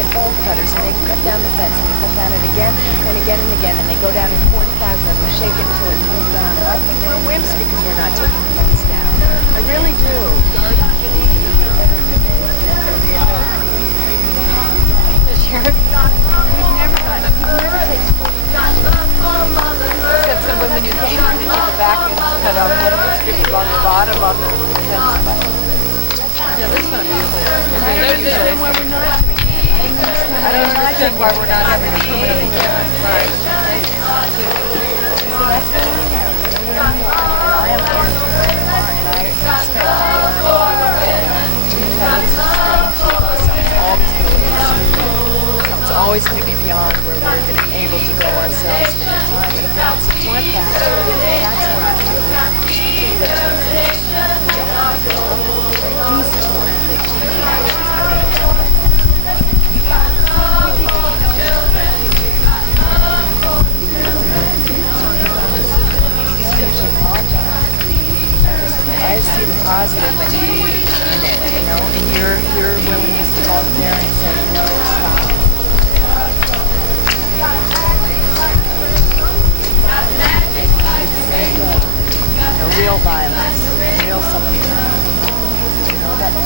get bolt cutters and they cut down the fence and they cut down it again and again and again and they go down in 40,000 and they shake it until it comes down. And I think we're wimps because we're not taking the fence down. I really do. The sheriff, we've never takes except some women who came in and took the back and cut off the strips along the bottom on the fence. Yeah, that's not good. Why we're not doing that. I don't understand why we're not having a permanent right. So that's what we have. I am and I expect it's always going to be beyond where we're going to be able to go ourselves in time. And if we don't support that, that's where I feel I see the positive in it, you know, and your willingness to talk there and say, no, stop. You know, real violence, real something. You know, that's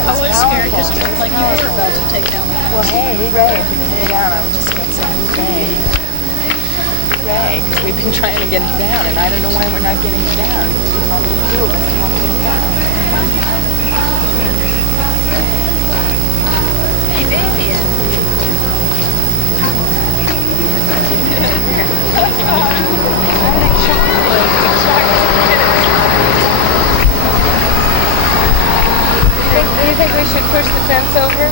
I was scared because it looked like you were about to take down the house. Well, hey, hooray, if we can get it down, I was just going to say hooray. Hooray, because we've been trying to get it down, and I don't know why we're not getting it down. We want to do it, we want to get it down. Hey, Damien. Do you think we should push the fence over?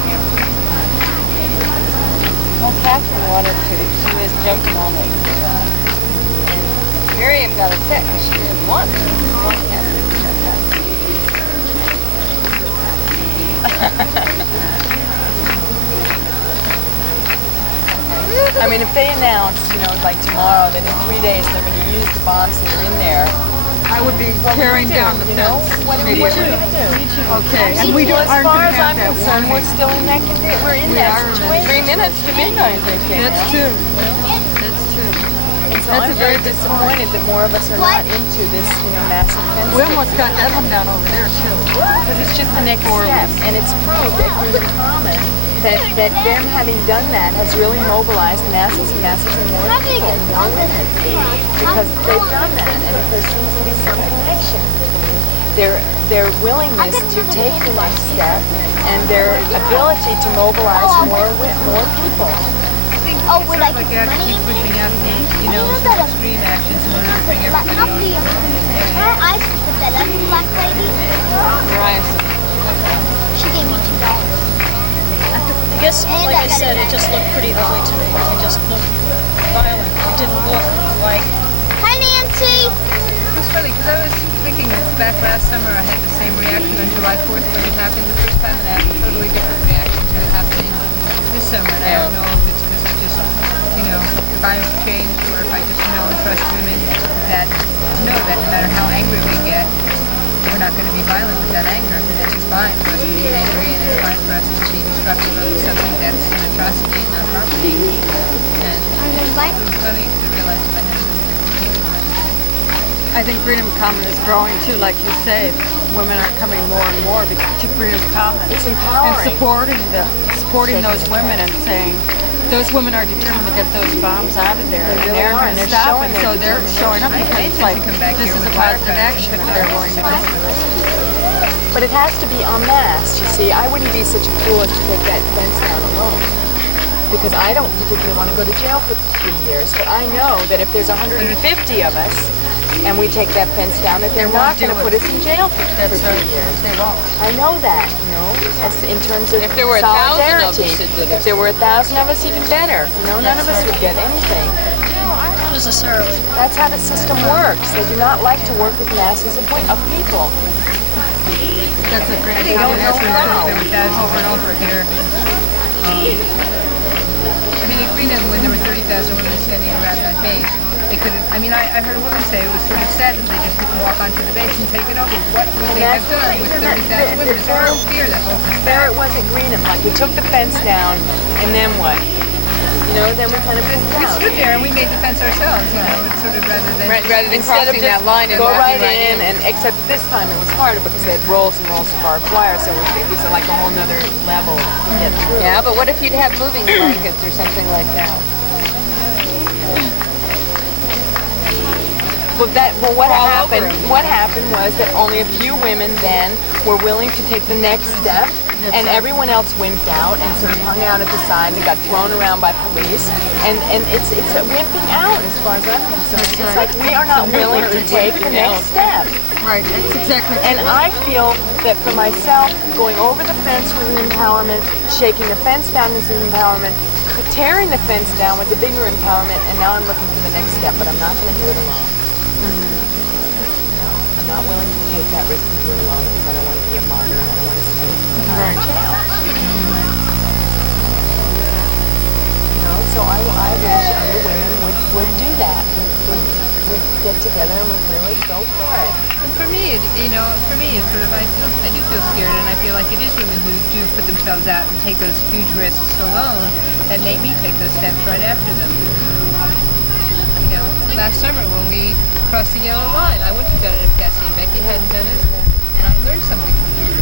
Well, Catherine wanted to. She was jumping on it. And Miriam got upset because she didn't want Catherine to jump on it. I mean, if they announced, you know, like tomorrow, that in 3 days they're going to use the bombs that are in there, I would be tearing down the fence. What are we going to do? Okay, and we Well, aren't as far going as to have I'm that concerned, we're warning. still in that condition. We're in that situation. 3 minutes to midnight they came That's out. true. That's true. And so That's I'm a very very good disappointed that more of us are not into this, you know, massive fence. We almost got that one down over there too. Because it's just the next step, and it's proved that Freedom Common, that them having done that has really mobilized masses and masses and more people, more women, because they've done that, and if there seems to be some connection between their willingness to take the next step and their ability to mobilize more people. Oh, would I get money? Keep pushing out you know, some extreme actions in order to bring everybody else. I put that other black lady. Right. She gave me $2. I guess, like I said, it just looked pretty ugly to me. It just looked violent. It didn't look like... Hi, Nancy. It's funny because I was thinking back last summer I had the same reaction on July 4th when it happened the first time, and I had a totally different reaction to it happening this summer. And I don't know if it's because I just, you know, if I've changed or if I just know and trust women that know that no matter how angry we get, we're not going to be violent with that anger, and it's fine for us to be angry, and it's fine for us to be destructive of something that's an atrocity and not property. And it's funny to realize if I have to. I think Freedom Common is growing too, like you say. Women are coming more and more to Freedom Common. It's empowering. And supporting those women and saying, those women are determined to get those bombs out of there. They really and they're are, going and to they're stop showing it. their So they're showing up because it's like, this is a positive action that they're willing to do. But it has to be en masse, you see. I wouldn't be such a fool as to take that fence down alone. Because I don't particularly want to go to jail for 3 years, but I know that if there's 150 of us and we take that fence down, that they're not going to put us in jail for 3 years. They won't. I know that, you know, as in terms of If there were 1,000 of us, solidarity. it'd do that. If there were 1,000 of us, even better. You know, none of us would get anything. Not necessarily. That's how the system works. They do not like to work with masses of people. That's a great They don't know how. over and over here. I mean, in Freedom, when there were 30,000 women standing around that base, They could have, I mean, I heard a woman say it was sort of sad that they just didn't walk onto the base and take it over. What would they have done with 30,000 women? Is there a fear that holds us There back? it was at Greenham, like we took the fence down, and then what? You know, then we kind of We stood there and we made the fence ourselves, you know, it's sort of rather than Rather than instead of crossing just that line and go walking right in, and except this time it was harder because they had rolls and rolls of barbed wire, so it was like a whole nother level to get through. Yeah, but what if you'd have moving blankets or something like that? Well, what happened? What happened was that only a few women then were willing to take the next step, and everyone else wimped out and sort of hung out at the side and got thrown around by police. And it's a wimping out as far as I'm concerned. It's like we are not willing to take the next step. Right, that's exactly And I feel that for myself, going over the fence was an empowerment, shaking the fence down was an empowerment, tearing the fence down was a bigger empowerment, and now I'm looking for the next step, but I'm not going to do it alone. I'm not willing to take that risk and do it alone because I don't want to be a martyr and I don't want to stay in jail. You know, so I wish other women would do that, would get together and would really go for it. And for me, it's sort of, I do feel scared, and I feel like it is women who do put themselves out and take those huge risks alone that make me take those steps right after them. You know, last summer when we crossed the yellow line, I wouldn't have done it if Cassie and Becky hadn't done it, and I learned something from them.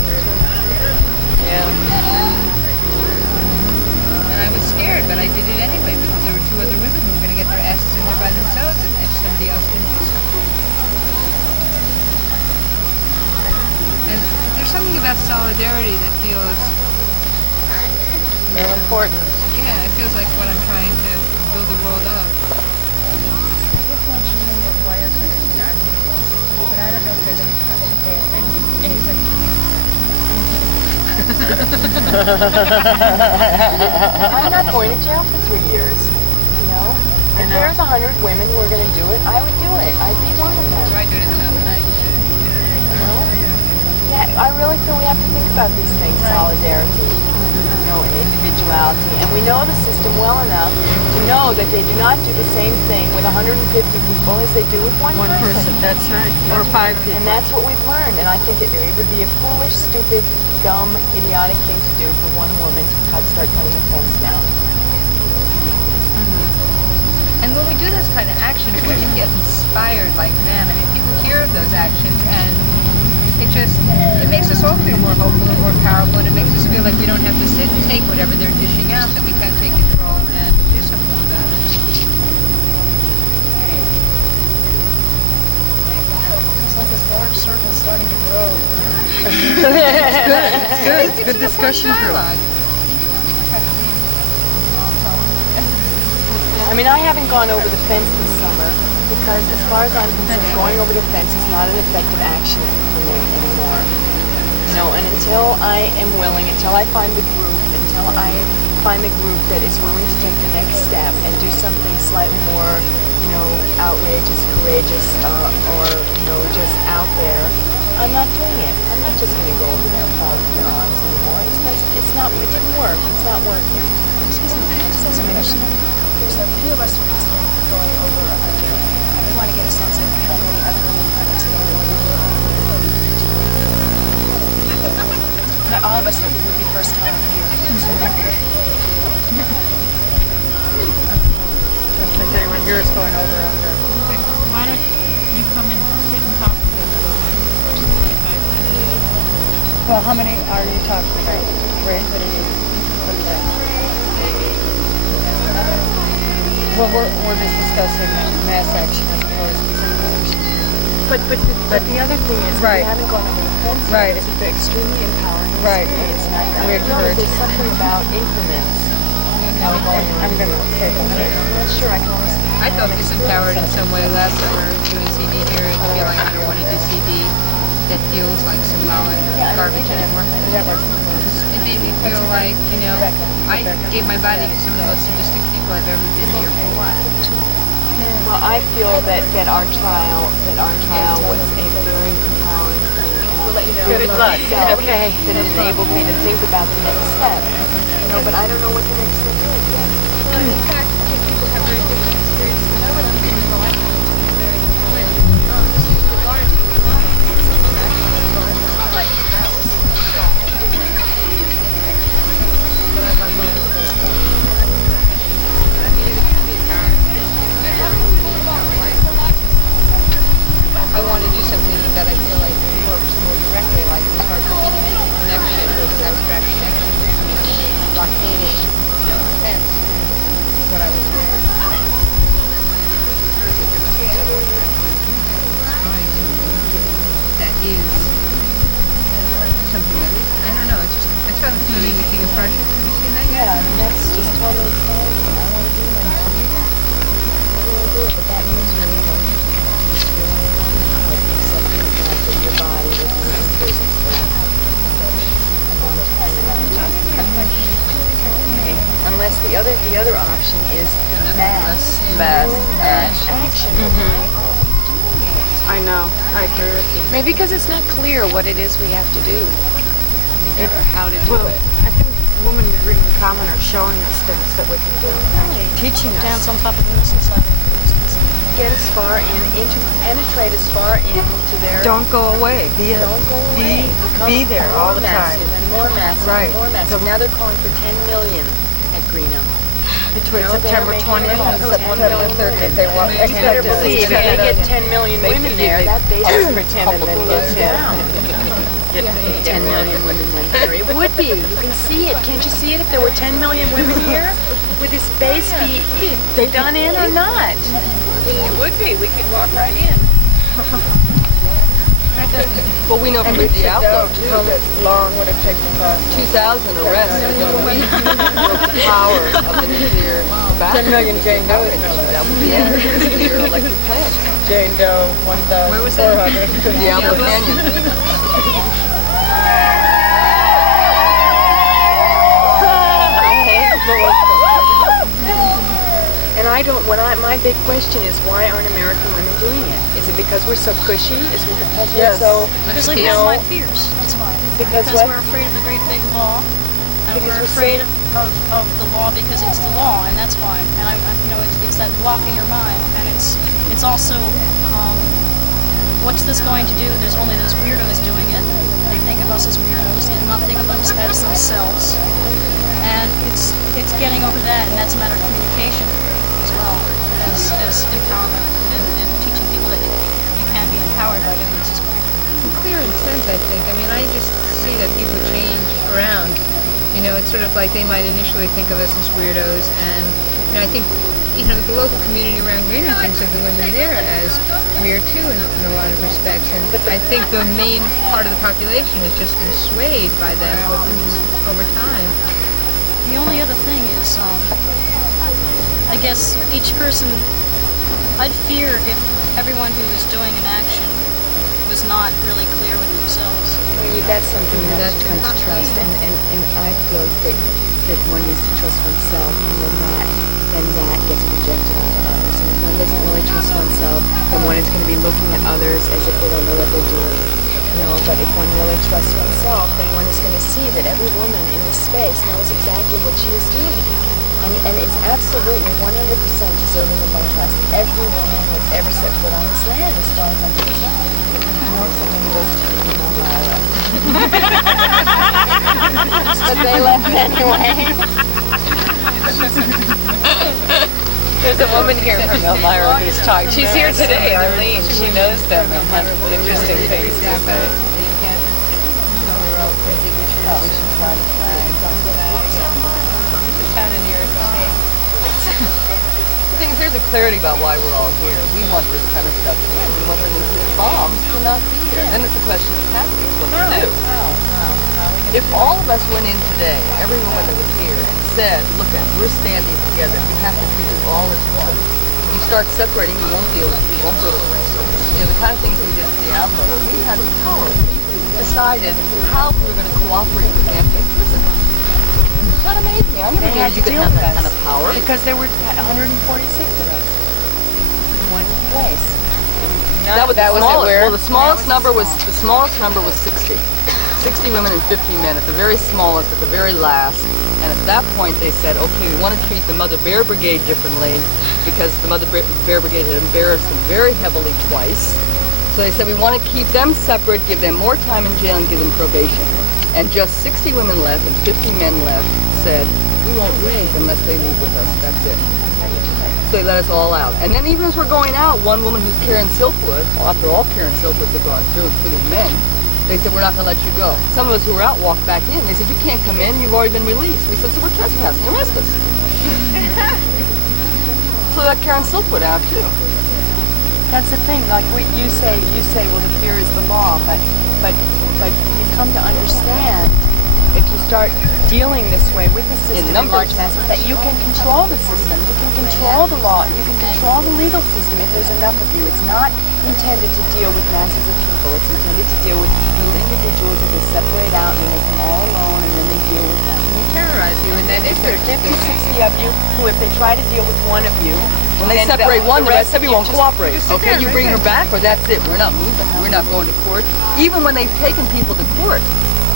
Yeah. And I was scared, but I did it anyway because there were two other women who were going to get their asses in there by themselves if somebody else didn't do something. And there's something about solidarity that feels, Real important. yeah, it feels like what I'm trying to build a world of. But I don't know if there's anybody. I'm not going to jail for 3 years, you know? If there's 100 women who are going to do it, I would do it. I'd be one of them. Try doing it in the middle of the night. You know? Yeah, I really feel we have to think about these things, solidarity, you know, and individuality. And we know the system well enough to know that they do not do the same thing with 150 people as they do with one person. That's right. Or 5 people. And that's what we've learned. And I think it would be a foolish, stupid, dumb, idiotic thing to do for one woman to start cutting the fence down. And when we do those kind of actions, we can get inspired like man. I mean, people hear of those actions and it makes us all feel more hopeful and more powerful, and it makes us feel like we don't have to sit and take whatever they're dishing out, that we can take control and do something about it. It's like this large circle starting to grow. It's good discussion dialogue. I mean, I haven't gone over the fence this summer because, as far as I'm concerned, going over the fence is not an effective action for me anymore. You know, and until I am willing, until I find the group that is willing to take the next step and do something slightly more, you know, outrageous, courageous, or, you know, just out there, I'm not doing it. I'm not just going to go over there and fall into their arms anymore. It didn't work. It's not working. Excuse me, can I just ask a question? There's a few of us who are considering going over here, and we want to get a sense of how many other women are considering going over. Not all of us would be first time here. Yours going over under. Why don't you come and sit and talk to them? Well, how many are you talking about? What do you? Well, we're just discussing mass action as opposed to single action. But the other thing is, Right. we haven't gone over the fence. Right. It's an extremely empowering Right. experience. And I We know that encourage there's something about increments. I'm going to say that. I'm not sure I can always. I felt disempowered in some way last summer doing CD here and feeling I don't want to do CD that feels like symbolic garbage anymore. It made me feel like, you know, I gave my body to some of the most sadistic people I've ever been here for what? Well, I feel that our trial was a very empowering thing. And Good luck. Okay. That it enabled me to think about the next step. You know, but I don't know what the next step is yet. Well, in fact, I think people have very different experiences. When I went on the I want to do something that I feel like works more directly, like this hard connection with this abstract connection, blockading, the fence, is what I was doing. That is something that, I don't know, it's just, I saw this movie, Making a Pressure. Have you seen that yet? Yeah, I mean, that's just totally fine. I want to do it. I really do it, but that means really just really accepting the fact that your body is moving towards its breath a long time. And unless the other option is mass action. I know. I agree with you. Maybe because it's not clear what it is we have to do or how to do it. I think Women with Green in Common are showing us things that we can do. Teaching us. Dance on top of the missile site, for instance. Get as far penetrate as far into their. Don't go away. Don't go away. Be there all the time. And more massive, Right. and more massive. Now they're calling for 10 million at Greenham. Between No, September they're 20th and making September 30th, they want You better believe if they get 10 million women there, that basically pretending that it's down. 10 million women went there. It would be. You can see it. Can't you see it? If there were 10 million women here, would this space be done in or not? It would be. We could walk right in. Well, we know from the Diablo, too, that long would it take to pass? 2,000 arrests are going to the power of the nuclear battery. 10 million Jane Doe. That would be it. Nuclear electric plants. Jane Doe, 1,400. Diablo Canyon. And I don't. My big question is, why aren't American women doing it? Is it because we're so cushy? Is it because we're so? Because we have my fears. That's why. Because we're afraid of the great big law, and Because we're we're afraid of the law because it's the law, and that's why. And it's that block in your mind, and it's also what's this going to do? There's only those weirdos doing it. They think of us as weirdos. They do not think of us as themselves. And it's getting over that, and that's a matter of communication as well as empowerment and teaching people that you can be empowered by doing this as well. Clear intent, I think. I mean, I just see that people change around. You know, it's sort of like they might initially think of us as weirdos, and I think the local community around Greenham thinks of the women there as weird too in a lot of respects. And I think the main part of the population has just been swayed by them over time. The only other thing is, I guess each person, I'd fear if everyone who is doing an action was not really clear with themselves. That's something that comes to trust, and I feel that one needs to trust oneself, and then that gets projected onto others. And if one doesn't really trust oneself, then one is going to be looking at others as if they don't know what they're doing. But if one really trusts oneself, then one is going to see that every woman in this space knows exactly what she is doing. And it's absolutely 100% deserving of my trust. Every woman who has ever set foot on this land, as far as I'm concerned. Except when those two came on Lyra. But they left anyway. There's a woman here from Elmira who's talking. She's here today, Arlene. She knows them and has interesting things to say. We should fly the flag. The town of New York State. The thing is, there's a clarity about why we're all here. We want this kind of stuff to end. We want the nuclear bombs to not be here. Then it's a question of tactics, what to do. If all of us went in today, every woman that was here, and said, look, we're standing together, we have to treat us all as one. If you start separating, you won't deal with it, you won't go to the kind of things we did at Diablo, we had the power. We decided how we were going to cooperate with them in prison. That amazed me. I never They had knew you to could deal have with that us kind of power. because there were 146 of us in one place. And That was That the was at smallest. where? Well, the smallest number was 60. 60 women and 50 men at the very smallest, at the very last. And at that point they said, okay, we want to treat the Mother Bear Brigade differently because the Mother Bear Brigade had embarrassed them very heavily twice. So they said we want to keep them separate, give them more time in jail and give them probation. And just 60 women left and 50 men left said, we won't leave unless they leave with us. That's it. So they let us all out. And then even as we're going out, one woman who's Karen Silkwood, after all Karen Silkwoods have gone through, including men, they said, we're not going to let you go. Some of us who were out walked back in. They said, you can't come in. You've already been released. We said, so we're trespassing. Arrest us. So they let Karen Silkwood out, too. That's the thing. Like you say, well, the fear is the law, but you come to understand if you start dealing this way with the system in large masses that you can control the system, you can control the law, you can control the legal system if there's enough of you. It's not intended to deal with masses of people. It's intended to deal with little individuals that they separate out and they make them all alone and then they deal with them. They terrorize you, and then if There they're are 50, 60 of you who, if they try to deal with one of you, When they then separate one, the rest of you won't just- cooperate. just sit Okay, there you right bring her there. back or that's it. We're not moving. We're not going to court. Even when they've taken people to court,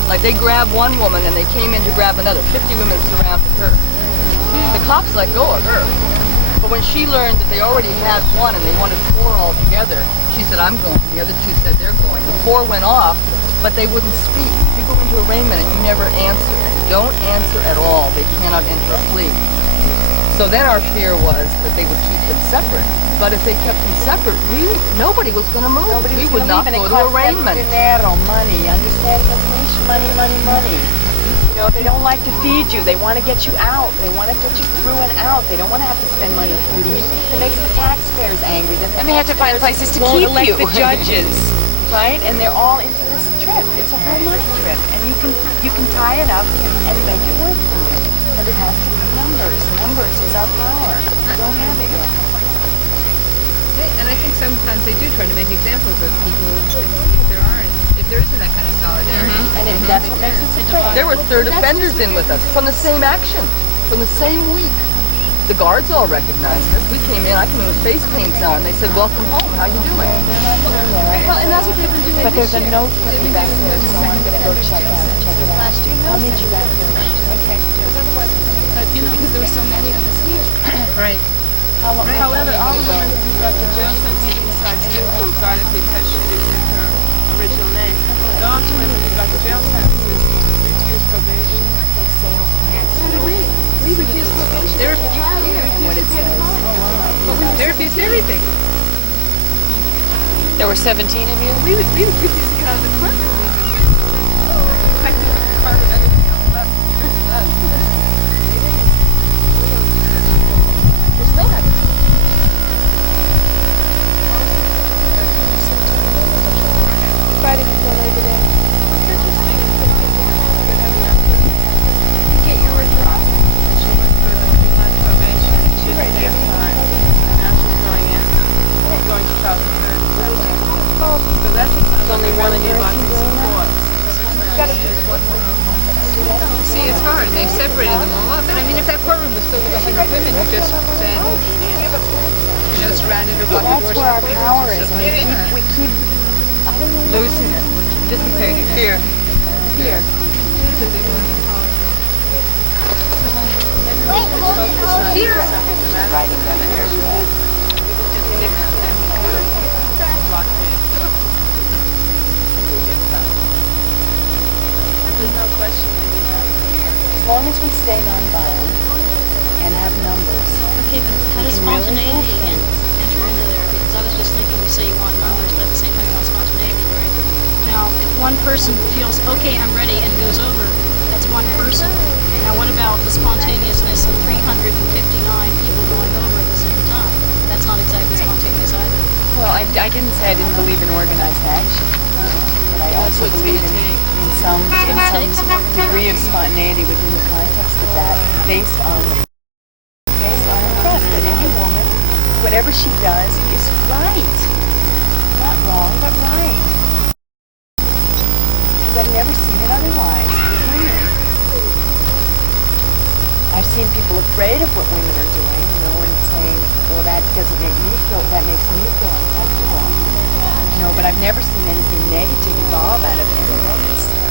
like they grabbed one woman and they came in to grab another. 50 women surrounded her. The cops let go of her. But when she learned that they already had one and they wanted 4 altogether, she said, I'm going. The other 2 said they're going. The 4 went off, but they wouldn't speak. You go into arraignment and you never answer. Don't answer at all. They cannot enter a plea. So then our fear was that they would keep them separate. But if they kept them separate, nobody was going to move. Nobody We was would gonna not leave, and go it to costs them arraignment. dinero, money, understand? Money, money, money. You know, they don't like to feed you. They want to get you out. They want to get you through and out. They don't want to have to spend money feeding you. It makes the taxpayers angry. Then And they have to find places to won't keep elect you. the judges, right? And they're all into this trip. It's a whole money trip, and you can tie it up and make it work for you. But it has to be numbers. Numbers is our power. We don't have it yet. And I think sometimes they do try to make examples of people if there isn't that kind of solidarity. And that's what makes us afraid. There were 3rd offenders in with us from the same action, from the same week. The guards all recognized us. We came in, I came in with face paints on. They said, welcome home, how you doing? Well, and that's what they've been doing But this there's a year. note for me back there, so I'm going to go check it out. I'll meet you back there. Okay. Because there were so many of us here. Right. However, all the women who got the jail sentence inside still got it because she didn't use her original name. Those women who got the jail sentences refused probation. We refused probation. They refused everything. There were 17 of you? We refused to get out of the courtroom. I took the car with everything else left. We're still having Friday before Labor Day. Get your withdrawal. She went for the 3-month probation. She didn't have time. And now she's going in. Going to trial the 3rd Sunday. So that's There's only one in here. support. See, it's hard. They've separated them all up. And I mean, if that courtroom was filled with 100 women who just said, surrounded her, blocked the That's doors, where our supported her, power is. submitting her. We keep, I don't know. losing it, dissipating fear. Fear. Wait, hold it. Here. There's no question we need that. As long as we stay nonviolent and have numbers. Okay, but how does spontaneity enter into there? Because I was just thinking, you say you want numbers, but at the same time you want spontaneity, right? Now, if one person feels, okay, I'm ready, and goes over, that's one person. Now, what about the spontaneousness of 359 people going over at the same time? That's not exactly spontaneous either. Well, I didn't say I didn't believe in organized action, but I also believe in some degree of spontaneity within the context of that, based on trust that any woman, whatever she does, is right. Not wrong, but right. Because I've never seen it otherwise. I've seen people afraid of what women are doing, and saying, well, that doesn't make me feel, that makes me feel uncomfortable. but I've never seen anything negative evolve out of any woman's